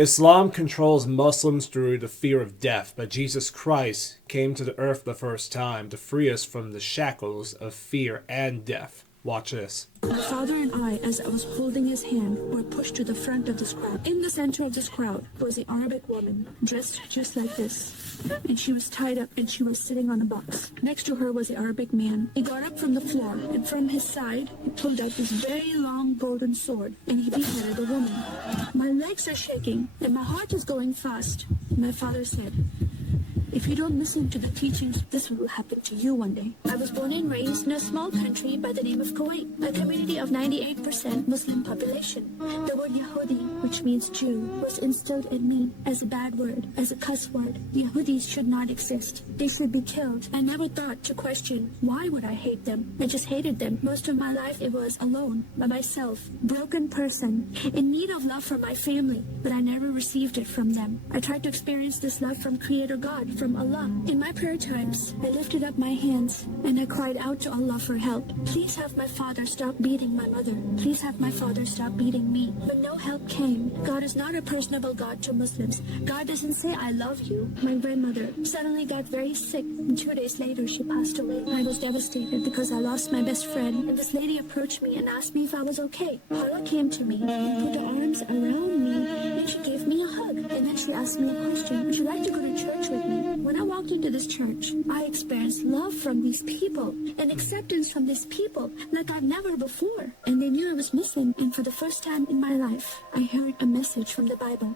Islam controls Muslims through the fear of death, but Jesus Christ came to the earth the first time to free us from the shackles of fear and death. Watch this. My father and I, as I was holding his hand, were pushed to the front of this crowd. In the center of this crowd was an Arabic woman, dressed just like this. And she was tied up and she was sitting on a box. Next to her was an Arabic man. He got up from the floor and from his side, he pulled out this very long golden sword and he beheaded the woman. My legs are shaking and my heart is going fast. My father said, "If you don't listen to the teachings, this will happen to you one day." I was born and raised in a small country by the name of Kuwait, a community of 98% Muslim population. The word Yahudi, which means Jew, was instilled in me as a bad word, as a cuss word. Yahudis should not exist. They should be killed. I never thought to question, why would I hate them? I just hated them. Most of my life it was alone, by myself, broken person, in need of love from my family, but I never received it from them. I tried to experience this love from Creator God, from Allah. In my prayer times, I lifted up my hands and I cried out to Allah for help. Please have my father stop beating my mother. Please have my father stop beating me. But no help came. God is not a personable God to Muslims. God doesn't say, "I love you." My grandmother suddenly got very sick and 2 days later she passed away. I was devastated because I lost my best friend, and this lady approached me and asked me if I was okay. Allah came to me and put her arms around me and she gave me a hug. And then she asked me a question, "Would you like to go to church with me?" When I walked into this church, I experienced love from these people and acceptance from these people like I've never before. And they knew I was Muslim, and for the first time in my life, I heard a message from the Bible.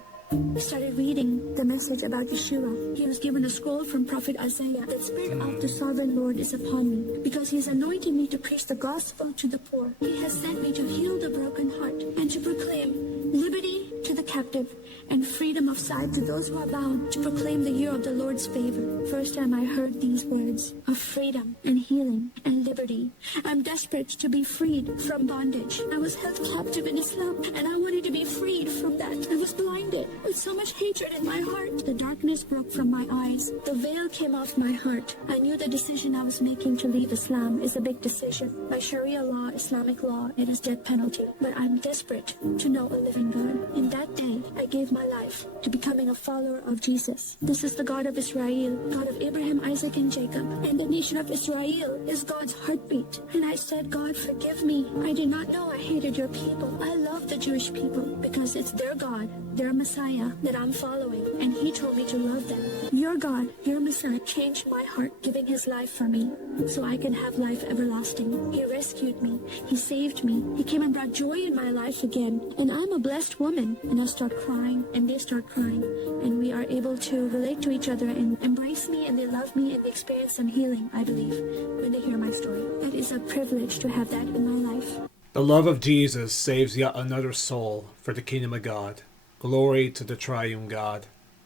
I started reading the message about Yeshua. He was given a scroll from Prophet Isaiah. The Spirit of the Sovereign Lord is upon me, because He has anointed me to preach the gospel to the poor. He has sent me to heal the broken heart and to proclaim liberty to the captive and freedom of sight to those who are bound, to proclaim the year of the Lord's favor. First time I heard these words of freedom and healing and liberty. I'm desperate to be freed from bondage. I was held captive in Islam and I wanted to be freed from that. I was blinded with so much hatred in my heart. The darkness broke from my eyes. The veil came off my heart. I knew the decision I was making to leave Islam is a big decision. By Sharia law, Islamic law, it is death penalty. But I'm desperate to know a living God. In that day, I gave my life to becoming a follower of Jesus. This is the God of Israel, God of Abraham, Isaac, and Jacob. And the nation of Israel is God's heartbeat. And I said, "God, forgive me. I did not know I hated your people. I love the Jewish people because it's their God, their Messiah that I'm following. And He told me to love them. Your God, your Messiah changed my heart, giving His life for me so I can have life everlasting. He rescued me. He saved me. He came and brought joy in my life again. And I'm a blessed woman." And I start crying and they start crying. And we are able to relate to each other and embrace me, and they love me, and they experience some healing, I believe, when they hear my story. It is a privilege to have that in my life. The love of Jesus saves yet another soul for the kingdom of God. Glory to the triune God.